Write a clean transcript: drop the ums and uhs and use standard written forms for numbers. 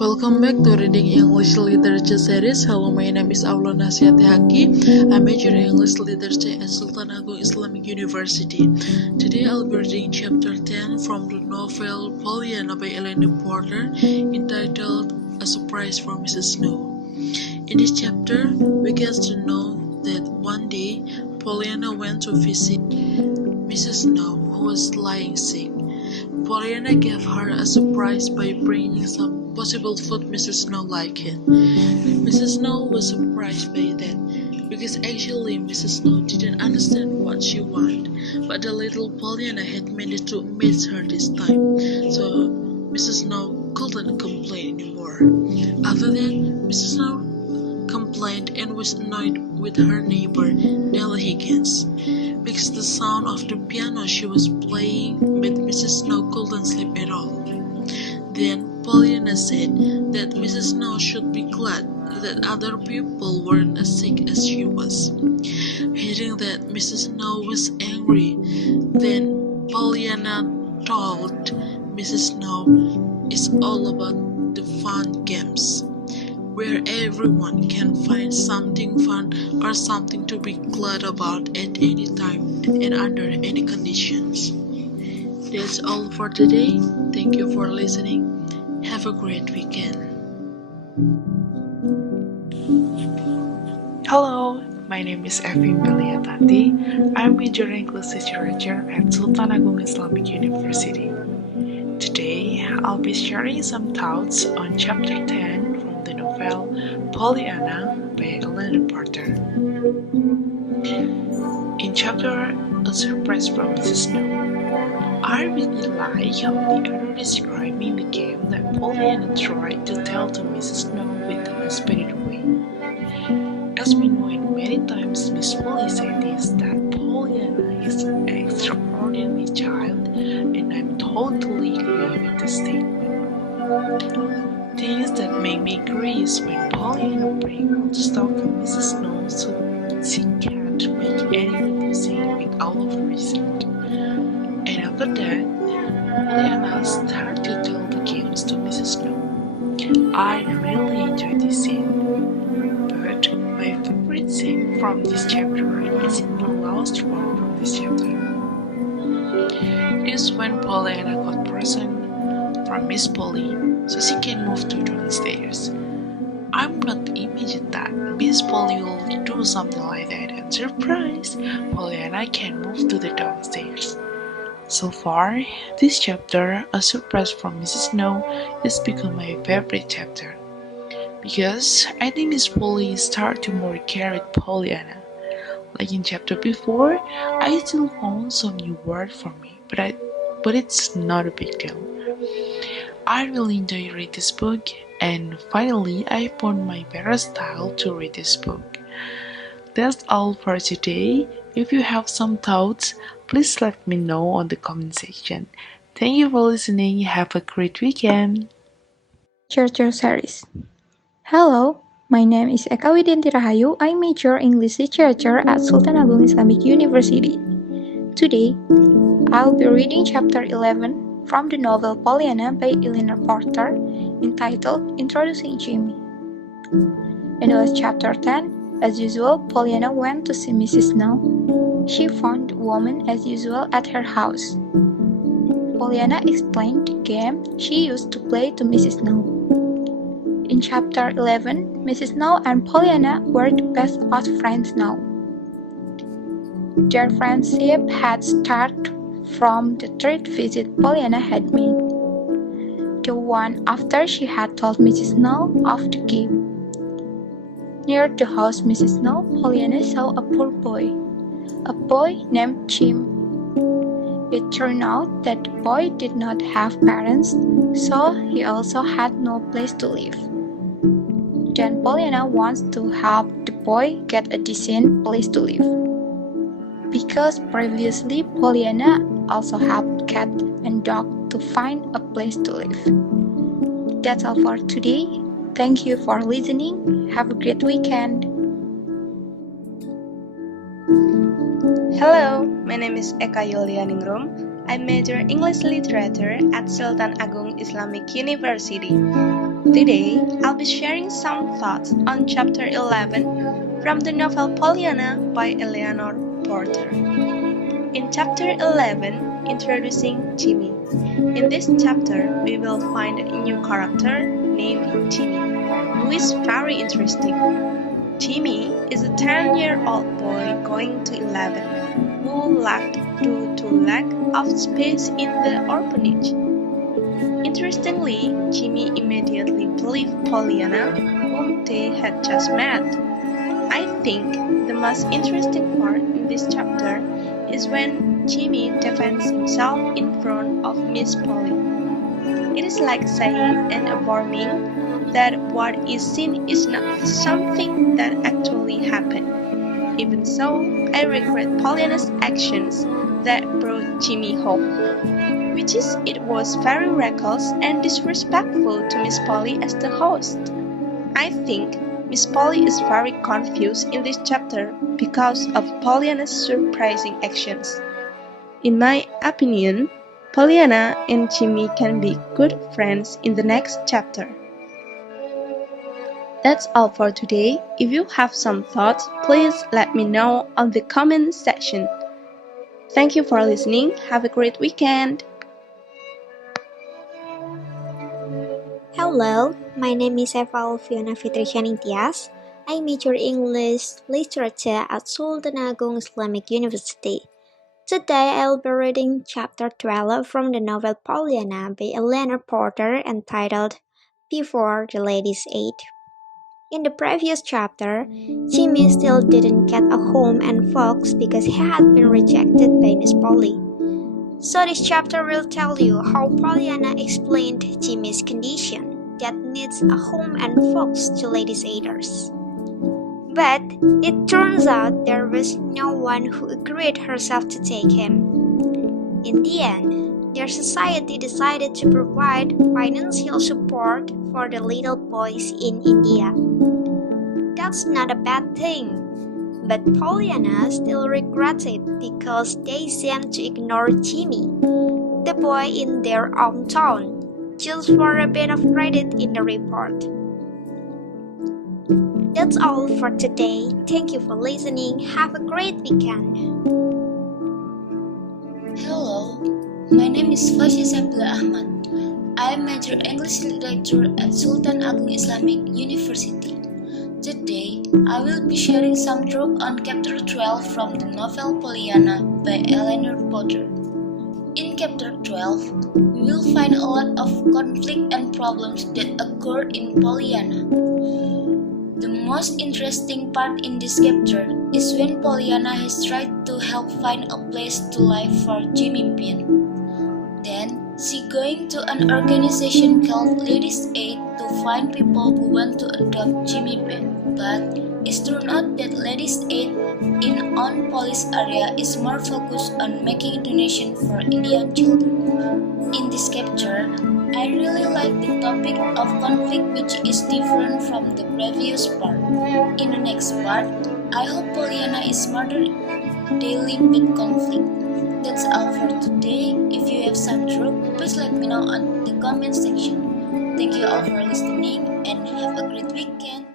Welcome back to Reading English Literature series. Hello, my name is Aula. I major in English Literature at Sultan Agung Islamic University. Today I'll be reading chapter 10 from the novel Pollyanna by Elena Porter, entitled A Surprise for Mrs. Snow. In this chapter, we get to know that one day Pollyanna went to visit Mrs. Snow, who was lying sick. Pollyanna gave her a surprise by bringing some possible food Mrs. Snow liked. Mrs. Snow was surprised by that, because actually Mrs. Snow didn't understand what she wanted, but the little Pollyanna had managed to amaze her this time, so Mrs. Snow couldn't complain anymore. After that, Mrs. Snow complained and was annoyed with her neighbor, Nella Higgins, because the sound of the piano she was playing made Mrs. Snow couldn't sleep at all. Then Pollyanna said that Mrs. Snow should be glad that other people weren't as sick as she was. Hearing that, Mrs. Snow was angry. Then Pollyanna told Mrs. Snow it's all about the fun games, where everyone can find something fun or something to be glad about at any time and under any conditions. That's all for today. Thank you for listening. Have a great weekend. Hello, my name is Eka Widiyanti. I'm majoring English literature at Sultan Agung Islamic University. Today, I'll be sharing some thoughts on chapter 10 from the novel Pollyanna by Elena Porter. In chapter A Surprise from Mrs. Snow, I really like how they are describing the game that Pollyanna tried to tell to Mrs. Snow with an unexpected way. As we know it many times, Miss Polly said this, that Pollyanna is an extraordinary child, and I'm totally agree with this statement. Things that make me agree is when Pollyanna brings out the stock of Mrs. Snow so she can't make any reducing with all of her reason. And after that, Pollyanna started to tell the games to Mrs. Snow. I really enjoyed this scene, but my favorite scene from this chapter is in the last one from this chapter. It is when Pollyanna got present from Miss Polly so she can move to downstairs. I'm not imagining that Miss Polly will do something like that, and surprise, Pollyanna can move to the downstairs. So far, this chapter, A Surprise from Mrs. Snow, has become my favorite chapter, because I think Miss Polly started to more care with Pollyanna. Like in chapter before, I still found some new word for me, but it's not a big deal. I really enjoy reading this book, and finally I found my better style to read this book. That's all for today. If you have some thoughts, please let me know on the comment section. Thank you for listening. Have a great weekend. Literature series. Hello, my name is Eka Widiyanti. I major English literature at Sultan Agung Islamic University. Today, I'll be reading chapter 11 from the novel Pollyanna by Elena Porter, entitled Introducing Jimmy. In the last chapter 10, as usual, Pollyanna went to see Mrs. Snow. She found the woman as usual at her house. Pollyanna explained the game she used to play to Mrs. Snow. In chapter 11, Mrs. Snow and Pollyanna were the best of friends now. Their friendship had started from the third visit Pollyanna had made, the one after she had told Mrs. Snow of the game. Near the house Mrs. Snow, Pollyanna saw a poor boy named Jim. It turned out that the boy did not have parents, so he also had no place to live. Then Pollyanna wants to help the boy get a decent place to live, because previously Pollyanna also helped cat and dog to find a place to live. That's all for today. Thank you for listening. Have a great weekend. Hello, my name is Eka Yulia. I major English literature at Sultan Agung Islamic University. Today, I'll be sharing some thoughts on chapter 11 from the novel Pollyanna by Eleanor Porter. In chapter 11, introducing Jimmy. In this chapter, we will find a new character named Jimmy, who is very interesting. Jimmy is a 10-year-old boy going to 11, who left due to lack of space in the orphanage. Interestingly, Jimmy immediately believed Pollyanna, whom they had just met. I think the most interesting part in this chapter is when Jimmy defends himself in front of Miss Polly. It is like saying and affirming that what is seen is not something that actually happened. Even so, I regret Pollyanna's actions that brought Jimmy home, which is it was very reckless and disrespectful to Miss Polly as the host. I think Miss Polly is very confused in this chapter because of Pollyanna's surprising actions. In my opinion, Pollyanna and Jimmy can be good friends in the next chapter. That's all for today. If you have some thoughts, please let me know on the comment section. Thank you for listening. Have a great weekend. Hello, my name is Alfiona Intias. I major English Literature at Sultan Agung Islamic University. Today I'll be reading chapter 12 from the novel Pollyanna by Eleanor Porter entitled Before the Lady's Aid. In the previous chapter, Jimmy still didn't get a home and folks because he had been rejected by Miss Polly. So this chapter will tell you how Pollyanna explained Jimmy's condition that needs a home and folks to ladies' aiders. But it turns out there was no one who agreed herself to take him. In the end, their society decided to provide financial support for the little boys in India. That's not a bad thing. But Pollyanna still regrets it because they seem to ignore Jimmy, the boy in their hometown, just for a bit of credit in the report. That's all for today. Thank you for listening. Have a great weekend. Hello, my name is Fasya Ahmad. I major English Literature at Sultan Agung Islamic University. Today, I will be sharing some truth on chapter 12 from the novel Pollyanna by Eleanor Porter. In chapter 12, we will find a lot of conflict and problems that occur in Pollyanna. The most interesting part in this chapter is when Pollyanna has tried to help find a place to live for Jimmy Bean. Then, she going to an organization called Ladies' Aid to find people who want to adopt Jimmy Bean. But it turned out that Ladies' Aid in unpoliced area is more focused on making donation for Indian children. In this chapter, I really like the topic of conflict, which is different from the previous part. In the next part, I hope Pollyanna is smarter dealing with conflict. That's all for today. If you have some truth, please let me know on the comment section. Thank you all for listening and have a great weekend.